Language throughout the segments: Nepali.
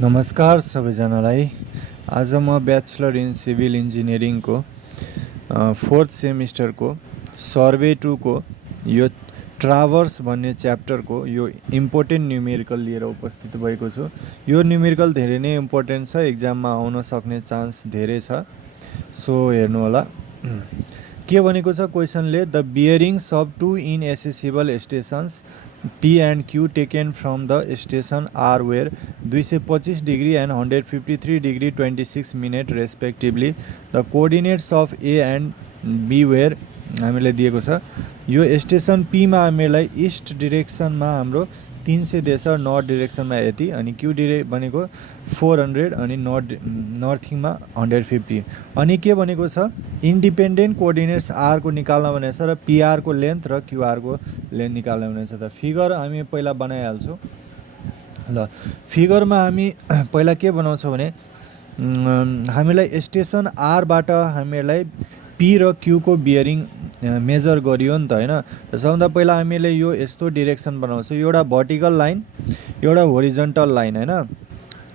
नमस्कार सबैजनालाई। आज म ब्याचलर इन सिभिल इन्जिनियरिङको 4th सेमिस्टरको सर्वे 2 को यो ट्राभर्स भन्ने च्याप्टरको यो इम्पोर्टेन्ट न्युमेरिकल लिएर उपस्थित भएको छु। यो न्युमेरिकल धेरै नै इम्पोर्टेन्ट छ, एक्जाममा आउन सक्ने चान्स धेरै छ। सो हेर्नु होला के भनेको छ क्वेसनले, the bearings of two inaccessible stations P and Q taken from the station R were 225 degree and 153 degree 26 minute respectively. The coordinates of A and B were हामीलाई दिएको छ। यो स्टेसन P मा हामीलाई इस्ट डिरेक्सनमा हाम्रो 300 दिएछ, नर्थ डिरेक्सनमा यति, अनि क्यू भनेको 400 अनि नर्थिङमा 150। अनि के भनेको छ, इन्डिपेन्डेन्ट कोअर्डिनेट्स आर को निकाल्न भनेको छ र पिआर को लेन्थ र क्युआर को लेन्थ निकाल्न भनेको छ। त फिगर हामी पहिला बनाइहाल्छौँ। ल फिगरमा हामी पहिला के बनाउँछौँ भने हामीलाई स्टेसन आरबाट हामीलाई पी र क्यू को बियरिङ मेजर गरियो नि त हैन। सबभन्दा पहिला हामीले यो यस्तो डिरेक्सन बनाउँछौँ, एउटा भर्टिकल लाइन एउटा होरिजन्टल लाइन हैन,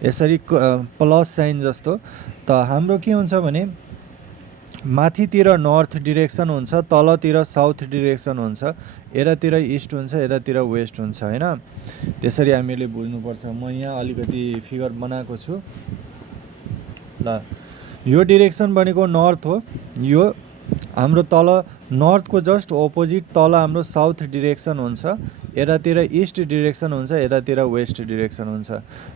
यसरी प्लस साइन जस्तो। त हाम्रो के हुन्छ भने माथितिर नर्थ डिरेक्सन हुन्छ, तलतिर साउथ डिरेक्सन हुन्छ, यतातिर इस्ट हुन्छ, यतातिर वेस्ट हुन्छ हैन। त्यसरी हामीले बुझ्नुपर्छ। म यहाँ अलिकति फिगर बनाएको छु। ल यो डिरेक्सन भनेको नर्थ हो, यो हाम्रो तल नर्थको जस्ट अपोजिट तल हाम्रो साउथ डिरेक्सन हुन्छ, यतातिर इस्ट डिरेक्सन हुन्छ, यतातिर वेस्ट डिरेक्सन हुन्छ।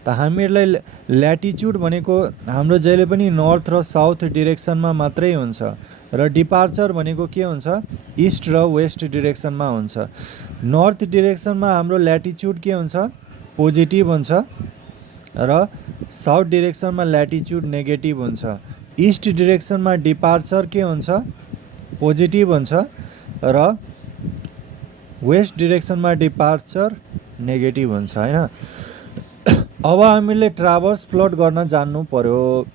त हामीहरूलाई ल्याटिट्युड भनेको हाम्रो जहिले पनि नर्थ र साउथ डिरेक्सनमा मात्रै हुन्छ, र डिपार्चर भनेको के हुन्छ, इस्ट र वेस्ट डिरेक्सनमा हुन्छ। नर्थ डिरेक्सनमा हाम्रो ल्याटिट्युड के हुन्छ, पोजिटिभ हुन्छ, र साउथ डिरेक्सनमा ल्याटिट्युड नेगेटिभ हुन्छ। इस्ट डिरेक्सनमा डिपार्चर के हुन्छ, पोजिटिभ हुन्छ, र वेस्ट डिरेक्सनमा डिपार्चर नेगेटिभ हुन्छ हैन। अब हामीले ट्राभर्स प्लट गर्न जान्नु पर्यो।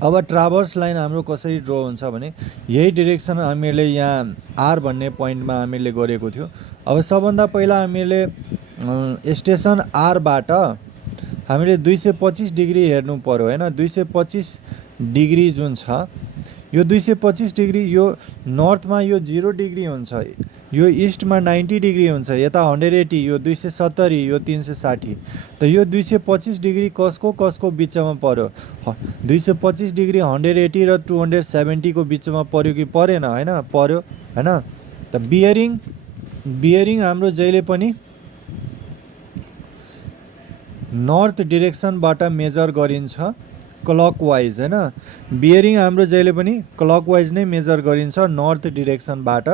अब ट्राभर्स लाइन हाम्रो कसरी ड्र हुन्छ भने यही डिरेक्सन हामीले यहाँ आर भन्ने पोइन्टमा हामीले गरेको थियो। अब सबभन्दा पहिला हामीले स्टेसन आरबाट हामीले 225 डिग्री हेर्नु पर्यो हैन। 225 डिग्री जुन छ, यो 225 डिग्री यो नर्थमा यो 0 डिग्री हुन्छ, यो इस्टमा 90 डिग्री हुन्छ, यता 180, यो 270, यो 360। त यो 225 डिग्री कसको बिचमा पर्यो, 225 डिग्री 180 र 270 को बिचमा पर्यो कि परेन हैन, पर्यो हैन। त बियरिङ हाम्रो जहिले पनि नर्थ डिरेक्सनबाट मेजर गरिन्छ, क्लकवाइज हैन। बियरिङ हाम्रो जहिले पनि क्लकवाइज नै मेजर गरिन्छ नर्थ डिरेक्सनबाट।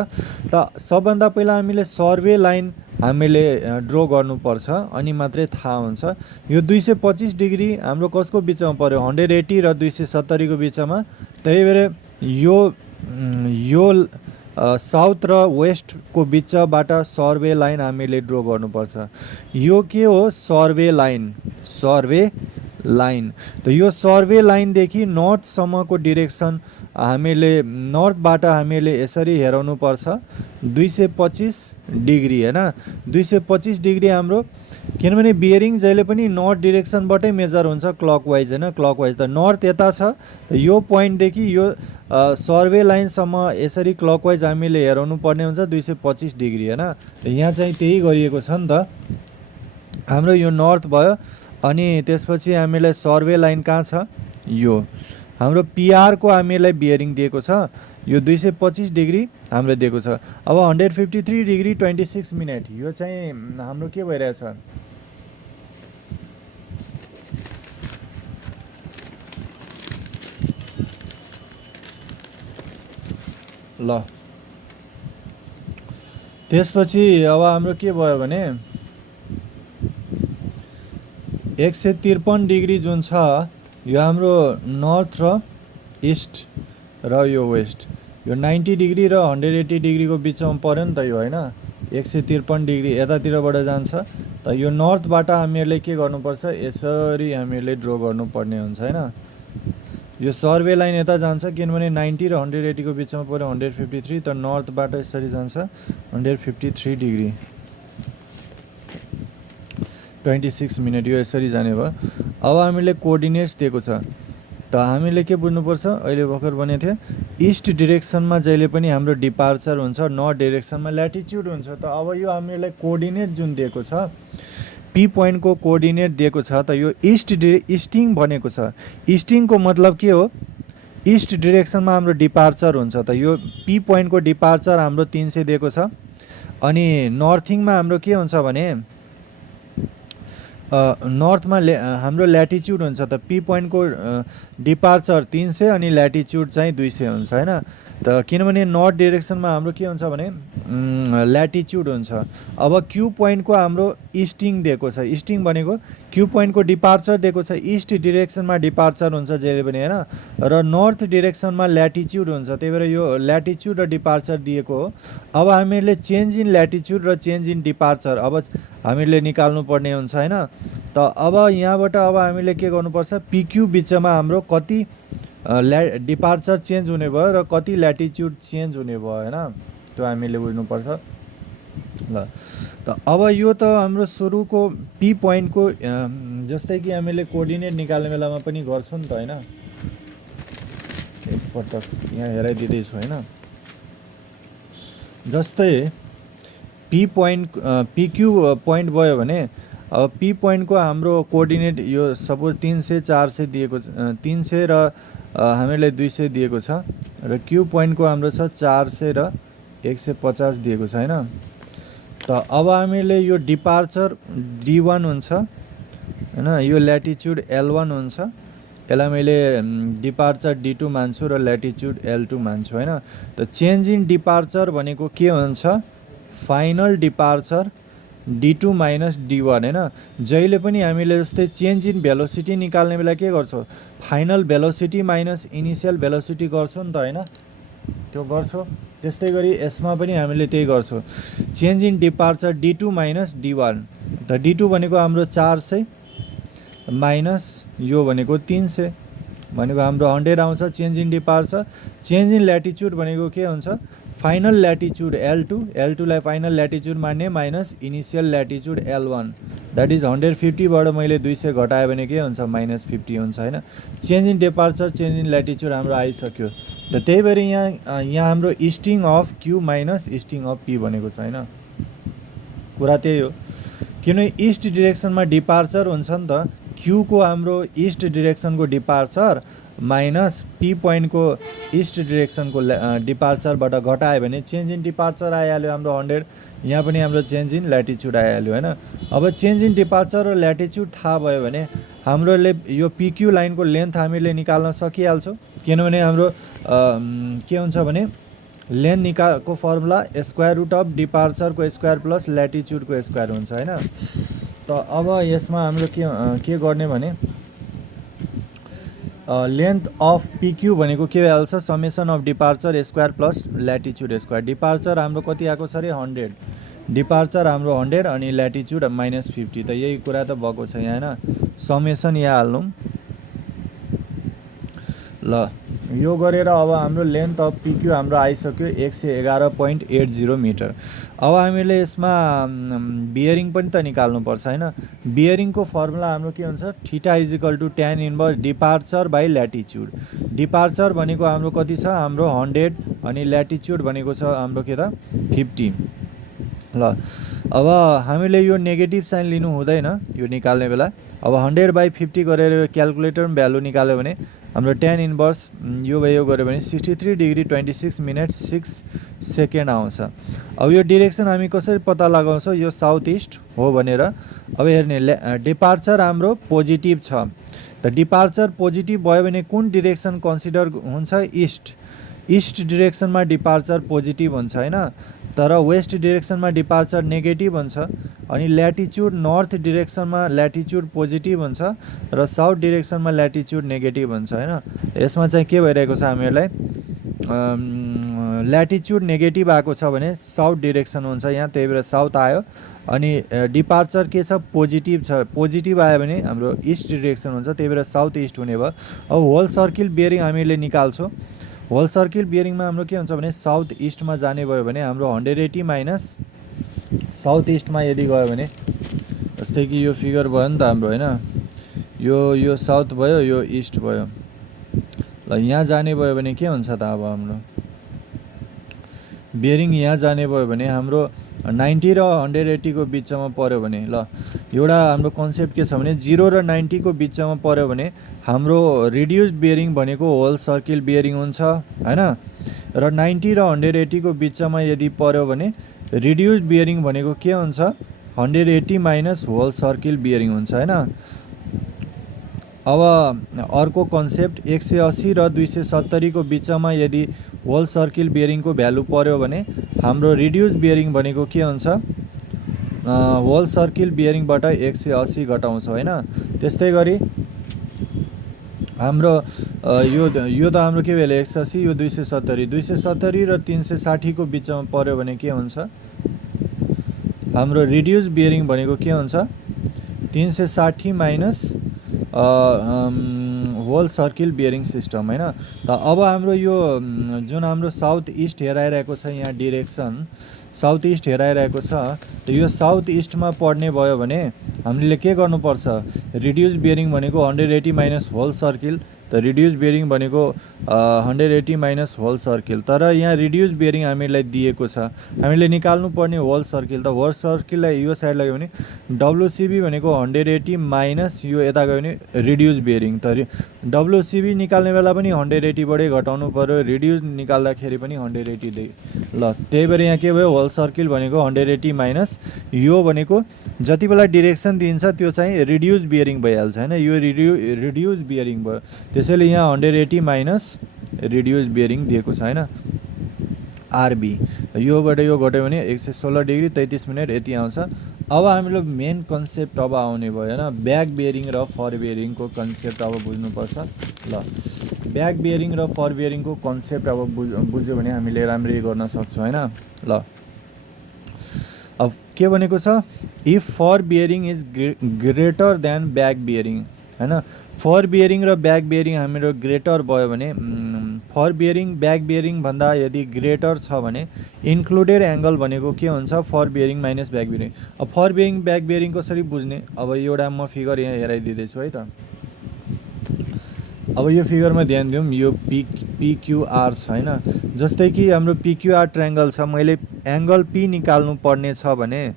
त सबभन्दा पहिला हामीले सर्वे लाइन हामीले ड्र गर्नुपर्छ, अनि मात्रै थाहा हुन्छ। यो 225 डिग्री हाम्रो कसको बिचमा पर्यो, 180 र 270 को बिचमा। त्यही भएर यो साउथ र वेस्टको बिचबाट सर्वे लाइन हामीले ड्र गर्नुपर्छ। यो के हो, सर्वे लाइन। त यो सर्वे लाइनदेखि नर्थसम्मको डिरेक्सन हामीले नर्थबाट हामीले यसरी हेराउनु पर्छ, 225 डिग्री हैन। 225 डिग्री हाम्रो, किनभने बियरिङ जहिले पनि नर्थ डिरेक्सनबाटै मेजर हुन्छ, क्लकवाइज हैन, क्लकवाइज। त नर्थ यता छ, यो पोइन्टदेखि यो सर्वे लाइनसम्म यसरी क्लकवाइज हामीले हेराउनु पर्ने हुन्छ 225 डिग्री हैन। यहाँ चाहिँ त्यही गरिएको छ नि त। हाम्रो यो नर्थ भयो, अनि त्यसपछि हामीलाई सर्वे लाइन कहाँ छ, यो हाम्रो पिआर को हामीलाई बियरिङ दिएको छ, यो 225 डिग्री हाम्रो दिएको छ। अब 153 डिग्री 26 मिनट यो चाहिँ हाम्रो के भइरहेछ, ल त्यसपछि अब हाम्रो के भयो भने 153 डिग्री जुन छ, यो हाम्रो नर्थ र इस्ट र यो वेस्ट, यो 90 डिग्री र 180 डिग्रीको बिचमा पर्यो नि त यो हैन। 153 डिग्री यतातिरबाट जान्छ। त यो नर्थबाट हामीहरूले के गर्नुपर्छ, यसरी हामीहरूले ड्र गर्नुपर्ने हुन्छ हैन। यो सर्वे लाइन यता जान्छ, किनभने 90 र 180 को बिचमा पर्यो 153। त नर्थबाट यसरी जान्छ 153 डिग्री 26 मिनट, यो यसरी जाने भयो। अब हामीले कोअर्डिनेट्स दिएको छ त हामीले के बुझ्नुपर्छ, अहिले भर्खर भनेको थियो इस्ट डिरेक्सनमा जहिले पनि हाम्रो डिपार्चर हुन्छ, नर्थ डिरेक्सनमा ल्याटिट्युड हुन्छ। त अब यो हामीलाई कोअर्डिनेट जुन दिएको छ पी पोइन्टको कोअर्डिनेट दिएको छ त यो इस्टिङ भनेको छ। इस्टिङको मतलब के हो, इस्ट डिरेक्सनमा हाम्रो डिपार्चर हुन्छ त यो पी पोइन्टको डिपार्चर हाम्रो 300 दिएको छ। अनि नर्थिङमा हाम्रो के हुन्छ भने नर्थमा हाम्रो ल्याटिट्युड हुन्छ त पी पोइन्टको डिपार्चर 300 अनि ल्याटिट्युड चाहिँ 200 हुन्छ हैन। त किनभने नर्थ डिरेक्सनमा हाम्रो के हुन्छ भने ल्याटिट्युड हुन्छ। अब क्यू पोइन्टको हाम्रो इस्टिङ दिएको छ, इस्टिङ भनेको क्यू पोइन्टको डिपार्चर दिएको छ, इस्ट डिरेक्सनमा डिपार्चर हुन्छ जहिले पनि हैन, र नर्थ डिरेक्सनमा ल्याटिट्युड हुन्छ, त्यही भएर यो ल्याटिट्युड र डिपार्चर दिएको हो। अब हामीले चेन्ज इन ल्याटिट्युड र चेन्ज इन डिपार्चर अब हामीले निकाल्नु पर्ने हुन्छ हैन। त अब यहाँबाट अब हामीले के गर्नुपर्छ, पिक्यू बिचमा हाम्रो कति डिपार्चर चेन्ज हुने भयो र कति ल्याटिट्युड चेन्ज हुने भयो हैन, त्यो हामीले बुझ्नुपर्छ ल। त अब यो त हाम्रो सुरुको पी पोइन्टको जस्तै कि हामीले कोअर्डिनेट निकाल्ने बेलामा पनि गर्छौँ नि त हैन। एकपटक यहाँ हेराइदिँदैछु हैन। जस्तै पी पोइन्ट पिक्यू पोइन्ट भयो भने अब पी पोइन्टको हाम्रो कोअर्डिनेट यो सपोज 300 400 दिएको छ, 300 र हामीलाई 200 दिएको छ, र क्यू पोइन्टको हाम्रो छ 400 र 150 दिएको छ हैन। त अब हामीले यो डिपार्चर D1 हुन्छ हैन, यो ल्याटिट्युड L1 हुन्छ, यसलाई मैले डिपार्चर D2 मान्छु र ल्याटिट्युड L2 मान्छु हैन। त चेन्ज इन डिपार्चर भनेको के हुन्छ, final departure D2 minus D1 हैन। जहिले पनि हामीले जस्तै चेन्ज इन भेलोसिटी निकाल्ने बेला के गर्छौँ, final velocity minus initial velocity गर्छौँ नि त हैन, त्यो गर्छौँ। त्यस्तै गरी यसमा पनि हामीले त्यही गर्छौँ, change in departure D2 minus D1। त D2 भनेको हाम्रो 400 माइनस यो भनेको 300 भनेको हाम्रो 100 आउँछ change in departure. Change in latitude भनेको के हुन्छ, फाइनल ल्याटिट्युड L2 लाई फाइनल ल्याटिट्युड मान्ने minus initial latitude L1, that is 150 बाट मैले 200 घटायो भने के हुन्छ -50 हुन्छ हैन। Change in departure change in latitude हाम्रो आइसक्यो। त त्यही भएर यहाँ हाम्रो easting of Q minus easting of P भनेको छ हैन, कुरा त्यही हो। किनभने इस्ट डिरेक्सनमा डिपार्चर हुन्छ नि त, क्यू को हाम्रो east डिरेक्सनको departure minus P पोइन्टको east डिरेक्सनको डिपार्चरबाट घटायो भने चेन्ज इन डिपार्चर आइहाल्यो हाम्रो 100, यहाँ पनि हाम्रो चेन्ज इन ल्याटिट्युड आइहाल्यो हैन। अब चेन्ज इन डिपार्चर र ल्याटिट्युड थाहा भयो भने हाम्रोले यो पिक्यू लाइनको लेन्थ हामीले निकाल्न सकिहाल्छौँ। किनभने हाम्रो के हुन्छ भने लेन्थ निकाल्को फर्मुला स्क्वायर रुट अफ डिपार्चरको स्क्वायर प्लस ल्याटिट्युडको स्क्वायर हुन्छ हैन। त अब यसमा हाम्रो के गर्ने भने लेन्थ अफ पिक्यू भनेको के भइहाल्छ, summation of departure square plus latitude square. Departure हाम्रो कति आएको छ अरे 100, डिपार्चर हाम्रो 100 अनि ल्याटिट्युड -50। त यही कुरा त भएको छ यहाँ हैन, समेसन यहाँ हाल्नु ल। यो गरेर अब हाम्रो लेन्थ अफ पिक्यू हाम्रो आइसक्यो 111.80 मिटर। अब हामीले यसमा बियरिङ पनि त निकाल्नुपर्छ हैन। बियरिङको फर्मुला हाम्रो के हुन्छ, theta = tan inverse departure by latitude. Departure भनेको हाम्रो कति छ, हाम्रो 100 अनि ल्याटिट्युड भनेको छ हाम्रो के त 50 ल। अब हामीले यो नेगेटिभ साइन लिनु हुँदैन यो निकाल्ने बेला। अब 100/50 गरेर क्याल्कुलेटरमा भ्यालु निकाल्यो भने हाम्रो tan इन्भर्स यो भयो गऱ्यो भने 63 डिग्री 26 मिनट 6 सेकेन्ड आउँछ। अब यो डिरेक्सन हामी कसरी पत्ता लगाउँछौँ, यो साउथ इस्ट हो भनेर। अब हेर्ने डिपार्चर हाम्रो पोजिटिभ छ, त डिपार्चर पोजिटिभ भयो भने कुन डिरेक्सन कन्सिडर हुन्छ, इस्ट डिरेक्सनमा डिपार्चर पोजिटिभ हुन्छ हैन, तर वेस्ट डिरेक्सनमा डिपार्चर नेगेटिभ हुन्छ। अनि ल्याटिट्युड नर्थ डिरेक्सनमा ल्याटिट्युड पोजिटिभ हुन्छ र साउथ डिरेक्सनमा ल्याटिट्युड नेगेटिभ हुन्छ हैन। यसमा चाहिँ के भइरहेको छ हामीहरूलाई, ल्याटिट्युड नेगेटिभ आएको छ भने साउथ डिरेक्सन हुन्छ यहाँ, त्यही भएर साउथ आयो। अनि डिपार्चर के छ, पोजिटिभ छ, पोजिटिभ आयो भने हाम्रो इस्ट डिरेक्सन हुन्छ, त्यही भएर साउथ इस्ट हुने भयो। अब होल सर्किल बियरिङ हामीले निकाल्छौँ। होल सर्किल बियरिङमा हाम्रो के हुन्छ भने साउथ इस्टमा जाने भयो भने हाम्रो 180 माइनस साउथ इस्टमा यदि गयो भने, जस्तै कि यो फिगर भयो नि त हाम्रो हैन, यो साउथ भयो, यो इस्ट भयो। ल यहाँ जाने भयो भने के हुन्छ त अब हाम्रो बियरिङ यहाँ जाने भयो भने हाम्रो 90 र 180 को बिचमा पर्यो भने ल एउटा हाम्रो कन्सेप्ट के छ भने 0 र 90 को बिचमा पर्यो भने हाम्रो रिड्युस्ड बियरिङ भनेको होल सर्किल बियरिङ हुन्छ हैन। र 90 र 180 को बिचमा यदि पर्यो भने रिड्युस्ड बियरिङ भनेको के हुन्छ 180 माइनस होल सर्किल बियरिङ हुन्छ हैन। अब अर्को कन्सेप्ट 180 र 270 को बिचमा यदि होल सर्किल बियरिङ को भ्यालु पर्यो भने हाम्रो रिड्युस्ड बियरिङ भनेको के हुन्छ होल सर्किल बियरिङबाट 180 घटाउँछौँ हैन। त्यस्तै गरी हाम्रो यो त हाम्रो के भयो 180, यो 270 र 360 को बिचमा पर्यो भने के हुन्छ हाम्रो रिड्युस्ड बियरिङ भनेको के हुन्छ 360 minus whole circle bearing system हैन। त अब हाम्रो यो जुन हाम्रो साउथ इस्ट हेराइरहेको छ यहाँ डिरेक्सन साउथ इस्ट हेराइरहेको छ, त यो साउथ इस्टमा पढ्ने भयो भने हामीले के गर्नुपर्छ रिड्युस्ड बियरिङ भनेको 180 माइनस होल सर्किल, त रिड्युस्ड बियरिङ भनेको 180 माइनस होल सर्किल। तर यहाँ रिड्युस्ड बियरिङ हामीलाई दिएको छ, हामीले निकाल्नु पर्ने होल सर्किल, त होल सर्किललाई यो साइड लाग्यो भने WCB भनेको 180 माइनस यो यता गयो भने रिड्युस्ड बियरिङ, त WCB निकाल्ने बेला पनि 180 बाटै घटाउनु पर्यो, रिड्युस्ड निकाल्दाखेरि पनि 180 दे। ल त्यही भएर यहाँ के भयो होल सर्किल भनेको 180 माइनस यो भनेको जति बेला डिरेक्सन दिन्छ त्यो चाहिँ रिड्युस्ड बियरिङ भइहाल्छ हैन, यो रिड्युस्ड बियरिङ भयो। त्यसैले यहाँ 180 माइनस रिड्युस्ड बियरिङ दिएको छ हैन आरबी। योबाट यो घट्यो भने 116 डिग्री 33 मिनट यति आउँछ। अब हामीले मेन कन्सेप्ट अब आउने भयो हैन ब्याक बियरिङ र फर बियरिङको कन्सेप्ट अब बुझ्नुपर्छ। ल ब्याक बियरिङ र फर बियरिङको कन्सेप्ट अब बुझ्यो भने हामीले राम्ररी गर्न सक्छौँ हैन। ल अब के भनेको छ if fore bearing is greater than back bearing हैन। फर बियरिङ र ब्याक बियरिङ हाम्रो ग्रेटर भयो भने फर बियरिङ ब्याक बियरिङ भन्दा यदि ग्रेटर छ भने इन्क्लुडेड एङ्गल भनेको के हुन्छ fore bearing minus back bearing. अब फर बियरिङ ब्याक बियरिङ कसरी बुझ्ने, अब एउटा म फिगर यहाँ हेराइदिँदैछु है त। अब यो फिगरमा ध्यान दिउँ यो PQR छ हैन, जस्तै कि हाम्रो PQR ट्रायङ्गल छ, मैले एङ्गल P निकाल्नु पर्ने छ भने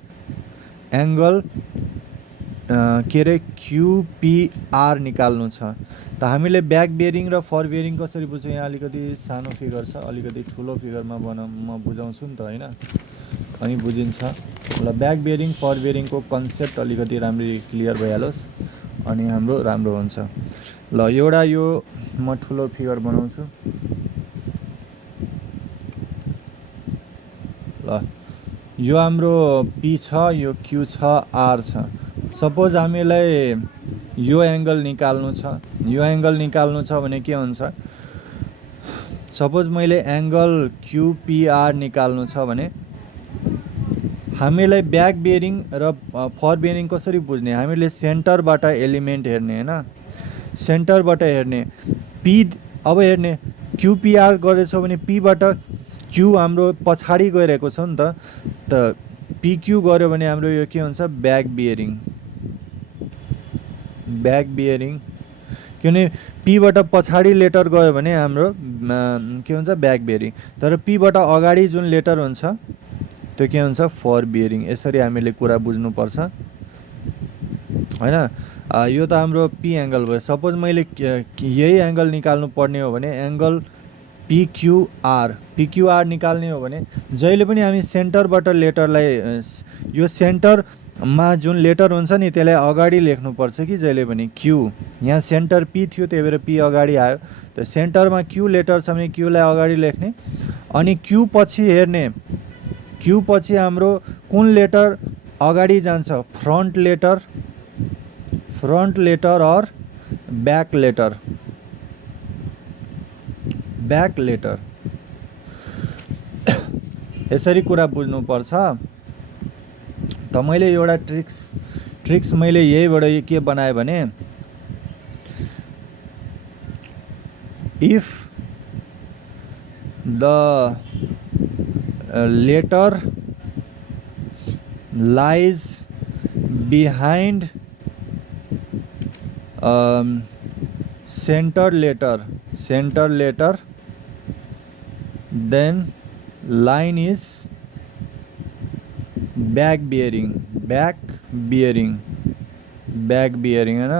एङ्गल के अरे QPR निकाल्नु छ, त हामीले ब्याक बियरिङ र फर बियरिङ कसरी बुझ्छौँ। यहाँ अलिकति सानो फिगर छ, अलिकति ठुलो फिगरमा म बुझाउँछु नि त हैन, अनि बुझिन्छ। ल ब्याक बियरिङ फर बियरिङको कन्सेप्ट अलिकति राम्ररी क्लियर भइहालोस् अनि हाम्रो राम्रो हुन्छ। ल एउटा यो म ठुलो फिगर बनाउँछु। ल यो हाम्रो P छ, यो Q छ, R छ। सपोज हामीलाई यो एङ्गल निकाल्नु छ, यो एङ्गल निकाल्नु छ भने के हुन्छ सपोज मैले एङ्गल QPR निकाल्नु छ भने हामीलाई ब्याक बियरिङ र फर बियरिङ कसरी बुझ्ने, हामीले सेन्टरबाट एलिमेन्ट हेर्ने हैन, सेन्टरबाट हेर्ने P। अब हेर्ने QPR गरेछौँ भने Pबाट Q हाम्रो पछाडि गइरहेको छ नि त PQ गऱ्यो भने हाम्रो यो के हुन्छ ब्याक बियरिङ, ब्याक बियरिङ। किनभने Pबाट पछाडि लेटर गयो भने हाम्रो के हुन्छ ब्याक बियरिङ, तर Pबाट अगाडि जुन लेटर हुन्छ त्यो के हुन्छ फर बियरिङ। यसरी हामीले कुरा बुझ्नुपर्छ हैन। यो त हाम्रो P एङ्गल भयो। सपोज मैले यही एङ्गल निकाल्नु पर्ने हो भने एङ्गल PQR निकाल्ने हो भने जहिले पनि हामी सेन्टरबाट लेटरलाई यो सेन्टरमा जुन लेटर हुन्छ नि त्यसलाई अगाडि लेख्नुपर्छ कि जहिले पनि Q। यहाँ सेन्टर P थियो त्यही भएर P अगाडि आयो, त सेन्टरमा Q लेटर छ भने Q लाई अगाडि लेख्ने, अनि Q पछि हेर्ने Q पछि हाम्रो कुन लेटर अगाडि जान्छ front letter or back letter, back letter. यसरी कुरा बुझ्नुपर्छ। त मैले एउटा ट्रिक्स मैले यहीबाट के बनाएँ भने if the letter lies behind centre letter then line is back bearing हैन,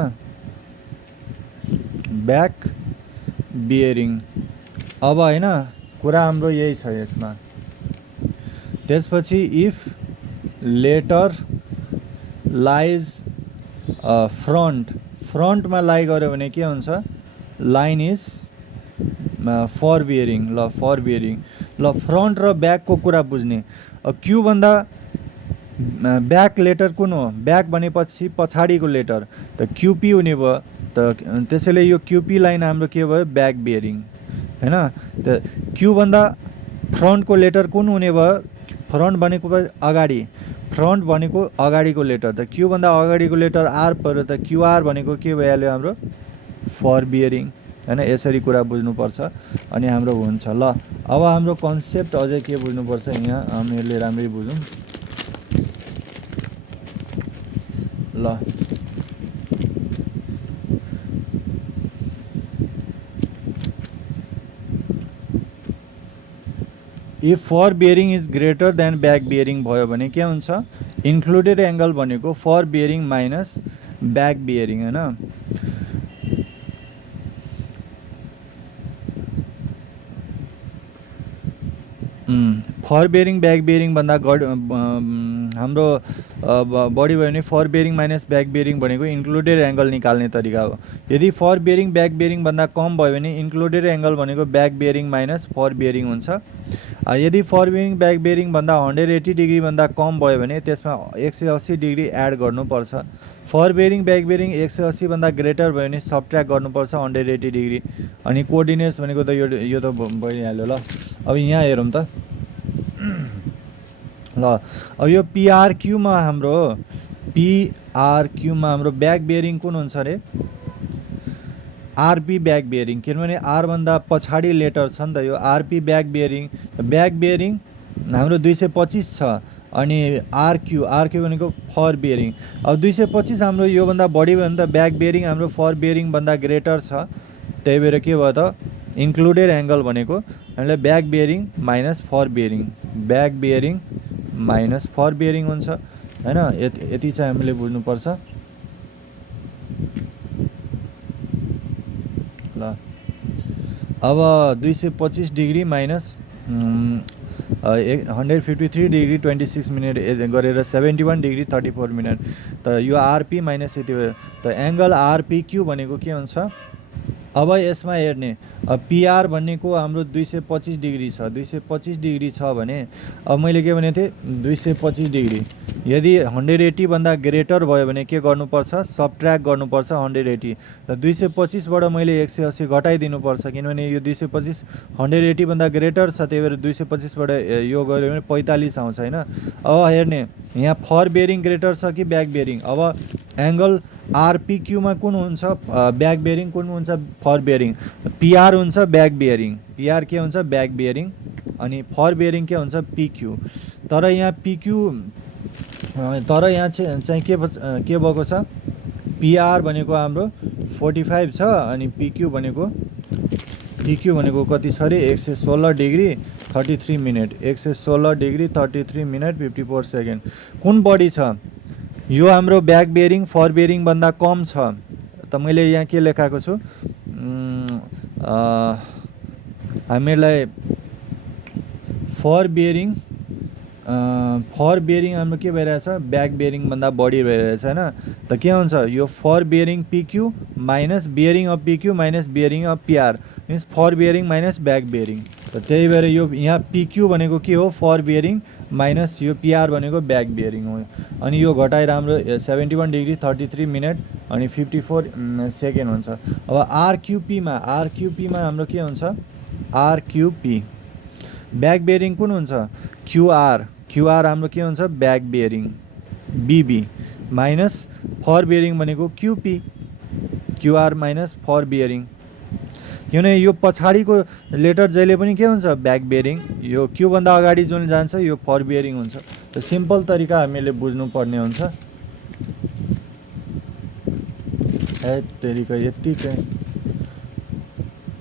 बैक बियरिङ। अब हैन कुरा हाम्रो यही छ यसमा। त्यसपछि इफ लेटर लाइज फ्रन्टमा लाई गर्यो भने के हुन्छ, लाइन इज फर बियरिङ। ल फ्रन्ट र ब्याकको कुरा बुझ्ने। अब क्यू भन्दा ब्याक लेटर कुन हो, ब्याक भनेपछि पछाडिको लेटर, त क्युपी हुने भयो। त त्यसैले यो क्युपी लाइन हाम्रो के भयो, ब्याक बियरिङ हैन। त क्यू भन्दा फ्रन्टको लेटर कुन हुने भयो, फ्रन्ट भनेको अगाडिको लेटर, त क्यू भन्दा अगाडिको लेटर आर पर्यो, त क्युआर भनेको के भइहाल्यो हाम्रो, फर बियरिङ हैन। यसरी कुरा बुझ्नुपर्छ अनि हाम्रो हुन्छ। ल अब हाम्रो कन्सेप्ट अझै के बुझ्नुपर्छ यहाँ, हामीहरूले राम्ररी बुझौँ। ल if fore bearing is greater than back bearing भयो भने के हुन्छ, इन्क्लुडेड एङ्गल भनेको fore bearing minus back bearing हैन। फर बियरिङ ब्याक बियरिङ भन्दा हाम्रो बढी भयो भने fore bearing minus back bearing भनेको इन्क्लुडेड एङ्गल निकाल्ने तरिका हो। यदि फर बियरिङ ब्याक बियरिङ भन्दा कम भयो भने इन्क्लुडेड एङ्गल भनेको back bearing minus fore bearing हुन्छ। यदि फर बियरिङ ब्याक बियरिङ भन्दा 180 डिग्री भन्दा कम भयो भने त्यसमा 180 डिग्री एड गर्नुपर्छ। फर बियरिङ ब्याक बियरिङ 180 भन्दा ग्रेटर भयो भने सबट्र्याक्ट गर्नुपर्छ 180 डिग्री। अनि कोअर्डिनेट्स भनेको त यो त भइहाल्यो। ल अब यहाँ हेरौँ त। ल अब यो पिआरक्यूमा हाम्रो ब्याक बियरिङ कुन हुन्छ अरे, आरपी ब्याक बियरिङ, किनभने आर भन्दा पछाडि लेटर छ नि त यो आरपी ब्याक बियरिङ हाम्रो 225 छ अनि आरक्यू भनेको फर बियरिङ। अब 225 हाम्रो योभन्दा बढी भयो भने त ब्याक बियरिङ हाम्रो फर बियरिङ भन्दा ग्रेटर छ, त्यही भएर के भयो त इन्क्लुडेड एङ्गल भनेको हामीले back bearing minus fore bearing हुन्छ हैन। यति चाहिँ हामीले बुझ्नुपर्छ। ल अब 225 डिग्री माइनस 153 डिग्री 26 मिनट गरेर 71 डिग्री 34 मिनट, त यो आरपी माइनस यति भयो। त एङ्गल आरपिक्यू भनेको के हुन्छ, अब यसमा हेर्ने पिआर भनेको हाम्रो 225 डिग्री छ, 225 डिग्री छ भने अब मैले के भनेको थिएँ 225 डिग्री यदि 180 भन्दा ग्रेटर भयो भने के गर्नुपर्छ, सबट्र्याक्ट गर्नुपर्छ 180। त 225 बाट मैले 180 घटाइदिनुपर्छ किनभने यो 225 180 भन्दा ग्रेटर छ, त्यही भएर 225 बाट यो गऱ्यो भने 45 आउँछ हैन। अब हेर्ने यहाँ फर बियरिङ ग्रेटर छ कि ब्याक बियरिङ। अब एङ्गल आरपिक्यूमा कुन हुन्छ, ब्याक बियरिङ कुन हुन्छ, फर बियरिङ। पिआर हुन्छ ब्याक बियरिङ, पिआर के हुन्छ ब्याक बियरिङ, अनि फर बियरिङ के हुन्छ पिक्यू। तर यहाँ चाहिँ के भएको छ, पिआर भनेको हाम्रो 45 छ अनि पिक्यू भनेको कति छ अरे 116 degree 33 minute, 116 degree 33 minute 54 second. कुन बढी छ, यो हाम्रो ब्याक बियरिङ फर बियरिङ भन्दा कम छ। त मैले यहाँ के लेखाएको छु, हामीलाई फर बियरिङ हाम्रो के भइरहेछ, ब्याक बियरिङ भन्दा बढी भइरहेछ हैन। त के हुन्छ, यो fore bearing PQ minus bearing of PQ minus bearing of PR means fore bearing minus back bearing. त त्यही भएर यो यहाँ पिक्यू भनेको के हो, फर बियरिङ माइनस यो पिआर भनेको ब्याक बियरिङ हो। अनि यो घटाएर हाम्रो 71 डिग्री 33 मिनट अनि 54 सेकेन्ड हुन्छ। अब आरक्यूपीमा हाम्रो के हुन्छ, आरक्यूपी ब्याक बियरिङ कुन हुन्छ, क्युआर हाम्रो के हुन्छ back bearing BB minus fore bearing भनेको QP, QR minus fore bearing. किनभने यो पछाडिको लेटर जहिले पनि के हुन्छ ब्याक बियरिङ, यो क्यू भन्दा अगाडि जुन जान्छ यो फर बियरिङ हुन्छ। त सिम्पल तरिका हामीले बुझ्नुपर्ने हुन्छ। तेरिका यत्तिकै।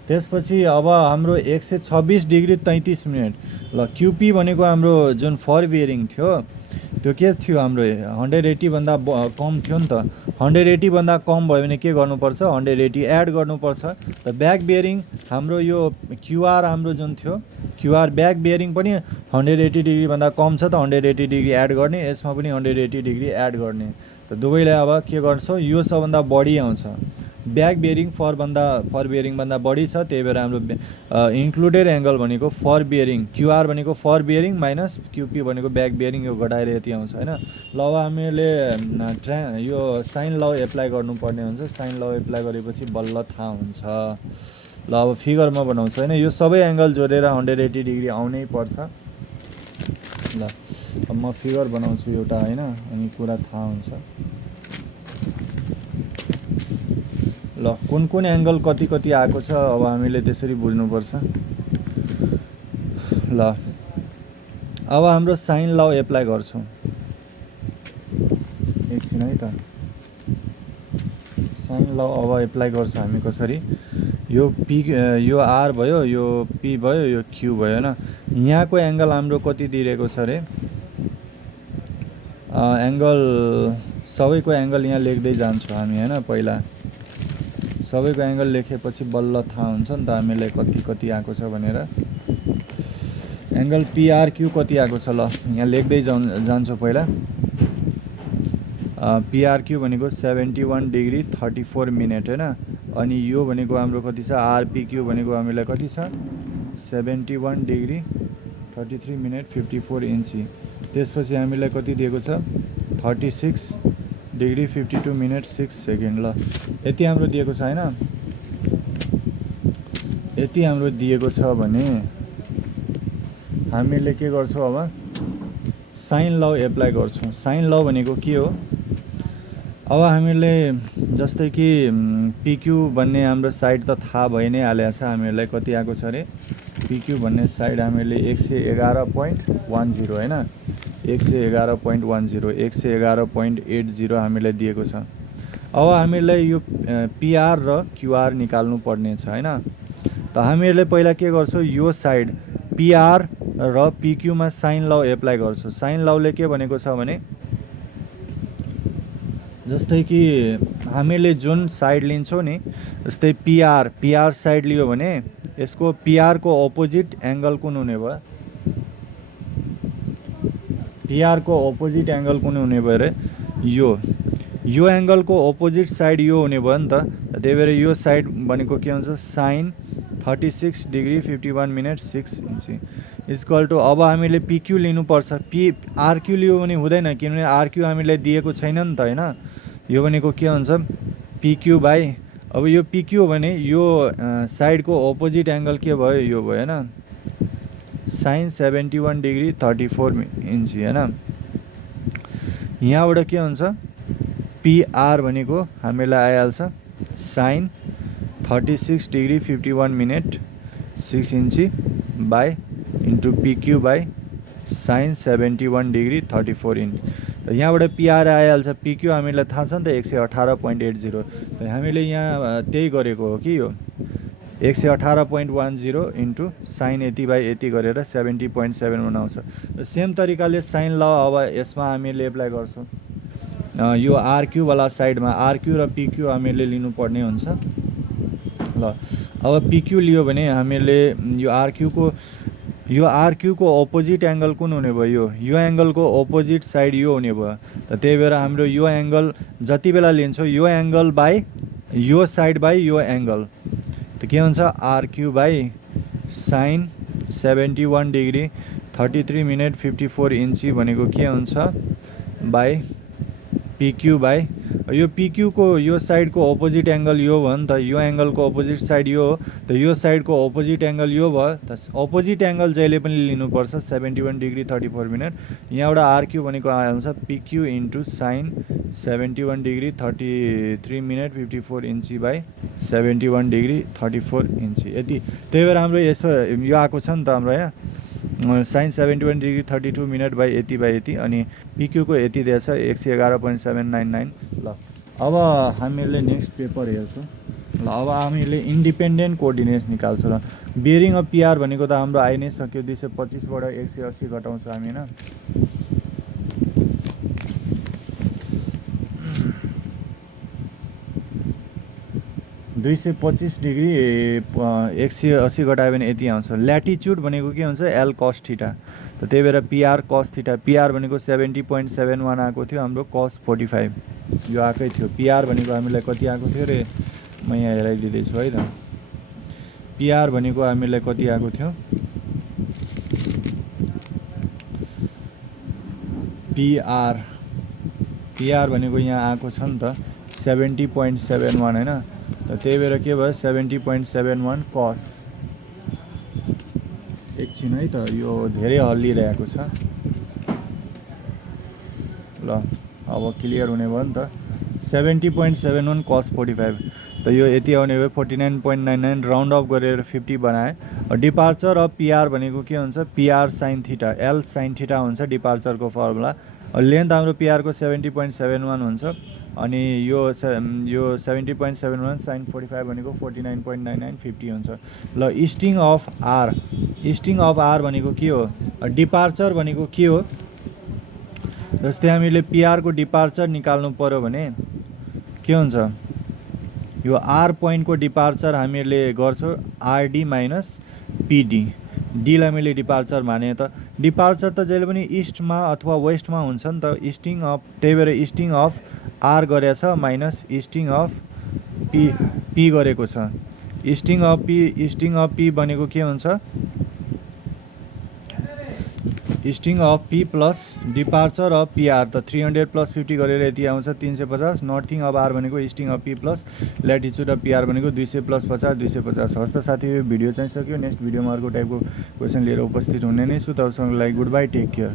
त्यसपछि अब हाम्रो 126 डिग्री 33 मिनट। ल क्युपी भनेको हाम्रो जुन फर बियरिङ थियो त्यो के थियो हाम्रो 180 भन्दा कम थियो नि त। 180 भन्दा कम भयो भने के गर्नुपर्छ, 180 एड गर्नुपर्छ। त ब्याक बियरिङ हाम्रो यो क्युआर हाम्रो जुन थियो, क्युआर ब्याक बियरिङ पनि 180 डिग्री भन्दा कम छ त 180 डिग्री एड गर्ने, यसमा पनि 180 डिग्री एड गर्ने। त दुवैलाई अब के गर्छौँ, यो सबभन्दा बढी आउँछ। ब्याक बियरिङ फर बियरिङ भन्दा बढी छ, त्यही भएर हाम्रो इन्क्लुडेड एङ्गल भनेको फर बियरिङ, क्युआर भनेको फर बियरिङ माइनस क्युपी भनेको ब्याक बियरिङ, यो घटाएर यति आउँछ होइन। ल अब हामीले यो साइन ल एप्लाई गर्नुपर्ने हुन्छ। साइन ल एप्लाई गरेपछि बल्ल थाहा हुन्छ। ल अब फिगरमा बनाउँछ होइन, यो सबै एङ्गल जोडेर 180 डिग्री आउनै पर्छ। ल अब म फिगर बनाउँछु एउटा होइन, अनि कुरा थाहा हुन्छ। ल कुन एङ्गल कति कति आएको छ अब हामीले त्यसरी बुझ्नुपर्छ। ल अब हाम्रो साइन ल एप्लाई गर्छौँ एकछिन है त। साइन ल अब एप्लाई गर्छ हामी कसरी, यो पी यो आर भयो, यो पी भयो, यो क्यू भयो होइन। यहाँको एङ्गल हाम्रो कति दिइरहेको छ अरे, एङ्गल सबैको एङ्गल यहाँ लेख्दै जान्छौँ हामी होइन। पहिला सबैको एङ्गल लेखेपछि बल्ल थाहा हुन्छ नि त हामीलाई कति कति आएको छ भनेर। एङ्गल पिआरक्यू कति आएको छ, ल यहाँ लेख्दै जान्छौँ पहिला। पिआरक्यू भनेको 71 डिग्री 34 मिनट होइन। अनि यो भनेको हाम्रो कति छ, आरपिक्यू भनेको हामीलाई कति छ, 71 डिग्री 33 मिनट 54 इन्ची। त्यसपछि हामीलाई कति दिएको छ, 36 डिग्री 52 मिनट 6 सेकेन्ड। ल यति हाम्रो दिएको छ होइन। यति हाम्रो दिएको छ भने हामीले के गर्छौँ, अब साइन ल एप्लाई गर्छौँ। साइन ल भनेको के हो, अब हामीले जस्तै कि पिक्यू भन्ने हाम्रो साइड त थाहा भइ नै हालेको छ हामीहरूलाई कति आएको छ अरे। पिक्यू भन्ने साइड हामीले 111.10 होइन, 111.10 111.80 हामीलाई दिएको छ। अब हामीलाई यो पिआर र क्युआर निकाल्नु पर्ने छ होइन। त हामीहरूले पहिला के गर्छौँ, यो साइड पिआर र पिक्यूमा साइन ल एप्लाई गर्छौँ। साइन लले के भनेको छ भने, जस्तै कि हामीले जुन साइड लिन्छौँ नि, जस्तै पिआर साइड लियो भने यसको पिआरको अपोजिट एङ्गल कुन हुने भयो, पिआरको अपोजिट एङ्गल कुन हुने भयो अरे, यो एङ्गलको अपोजिट साइड यो हुने भयो नि त। त्यही भएर यो साइड भनेको के हुन्छ, sine 36 degree 51 minute 6 inch equal to, अब हामीले पिक्यू लिनुपर्छ। आरक्यू लियो भने हुँदैन, किनभने आरक्यू हामीलाई दिएको छैन नि त होइन। यो भनेको के हुन्छ, पिक्यू बाई, अब यो पिक्यू हो भने यो साइडको अपोजिट एङ्गल के भयो, यो भयो होइन, साइन 71 डिग्री 34 इन्ची होइन। यहाँबाट के हुन्छ, पिआर भनेको हामीलाई आइहाल्छ sine 36 degree 51 minute 6 inch by into PQ by sine 71 degree 34 inch. यहाँबाट पिआर आइहाल्छ, पिक्यू हामीलाई थाहा छ नि त 118.80। हामीले यहाँ त्यही गरेको हो कि, यो 118.10 इन्टु साइन यति बाई यति गरेर 70.7 बनाउँछ। सेम तरिकाले साइन ल अब यसमा हामीले एप्लाई गर्छौँ। यो आरक्यूवाला साइडमा आरक्यू र पिक्यू हामीले लिनुपर्ने हुन्छ। ल अब पिक्यू लियो भने हामीले यो आरक्यूको अपोजिट एङ्गल कुन हुने भयो, यो एङ्गलको अपोजिट साइड यो हुने भयो। त त्यही भएर हाम्रो यो एङ्गल जति बेला लिन्छौँ, यो एङ्गल बाई यो साइड बाई यो एङ्गल, त के हुन्छ, RQ by sine 71 degree 33 minute 54 इन्ची भनेको के हुन्छ, बाई पिक्यू बाई यो पिक्यूको यो साइडको अपोजिट एङ्गल यो भयो नि त, यो एङ्गलको अपोजिट साइड यो हो, त यो साइडको अपोजिट एङ्गल यो भयो। त अपोजिट एङ्गल जहिले पनि लिनुपर्छ 71 डिग्री 34 मिनट। यहाँबाट आरक्यू भनेको आइहाल्छ PQ into sign 71 degree 33 minute 54 inch by 71 degree 34 इन्ची यति। त्यही भएर हाम्रो यसो यो आएको छ नि त हाम्रो यहाँ साइन 71 डिग्री 32 मिनट बाई यति अनि पिक्यूको यति दिएछ 111.799। ल अब हामीले नेक्स्ट पेपर हेर्छौँ ल। अब हामीले इन्डिपेन्डेन्ट कोअर्डिनेट्स निकाल्छौँ र बेरिङ अफ पिआर भनेको त हाम्रो आइ नै सक्यो। 225बाट 180 घटाउँछ हामी होइन। 225 डिग्री 180 घटायो भने यति आउँछ। ल्याटिच्युड भनेको के हुन्छ एल कस थीटा। त त्यही भएर पिआर कस थीटा, पिआर भनेको 70.71 आएको थियो हाम्रो, कस 45 यो आएकै थियो। पिआर भनेको हामीलाई कति आएको थियो रे, म यहाँ हेराइदिँदैछु है त। पिआर भनेको हामीलाई कति आएको थियो, पिआर भनेको यहाँ आएको छ नि त 70.71 होइन। त त्यही भएर के भयो 70.71 कस। एकछिन है त, यो धेरै हल्लिरहेको छ ल। अब क्लियर हुने भयो नि त। 70.71 कस 45, त यो यति आउने भयो 49.99 राउन्ड अफ गरेर 50 बनाए। डिपार्चर अफ पिआर भनेको के हुन्छ, PR sine theta, L sine theta हुन्छ डिपार्चरको फर्मुला। लेन्थ हाम्रो पिआरको 70.71 हुन्छ अनि यो 70.71 साइन 45 भनेको 49.99 50 हुन्छ ल। इस्टिङ अफ आर, इस्टिङ अफ आर भनेको के हो, डिपार्चर भनेको के हो। जस्तै हामीले पिआरको डिपार्चर निकाल्नु पर्यो भने के हुन्छ, यो आर पोइन्टको डिपार्चर हामीले गर्छौँ आरडी माइनस पिडी। डीलाई मैले डिपार्चर माने त डिपार्चर त जहिले पनि इस्टमा अथवा वेस्टमा हुन्छ नि त। इस्टिङ अफ, त्यही भएर इस्टिङ अफ आर गरेछ माइनस इस्टिङ अफ पी गरेको छ। इस्टिङ अफ पी भनेको के हुन्छ, easting of P plus departure of PR. त 300 + 50 गरेर यति आउँछ 350। नर्थिङ अफ आर भनेको easting of P plus latitude of PR भनेको 200 + 50 250। हस् त साथी, यो भिडियो चाहिँ सक्यो। नेक्स्ट भिडियोमा अर्को टाइपको क्वेसन लिएर उपस्थित हुने नै छु। तबसम्मको लागि गुड बाई, टेक केयर।